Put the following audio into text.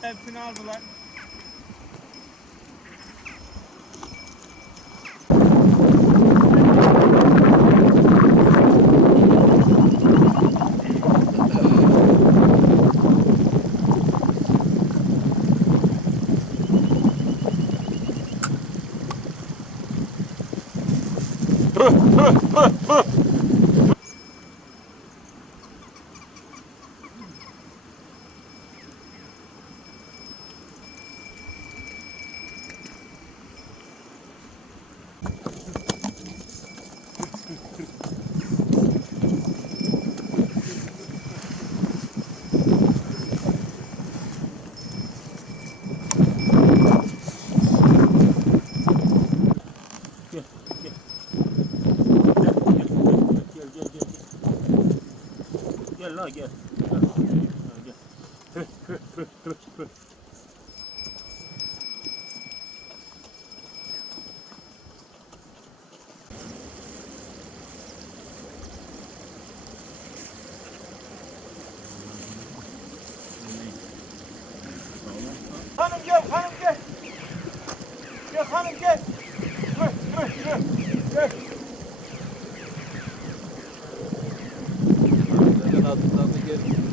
Hepsini aldılar. Gel, gel. Gel, gel, gel, gel, gel, gel. Gel la gel. Gel, gel, gel. Hı, hı, hı, hı, hı. Hanım gel, hanım gel. Gel hanım gel. Yürü. Gel. Deren altından da gel.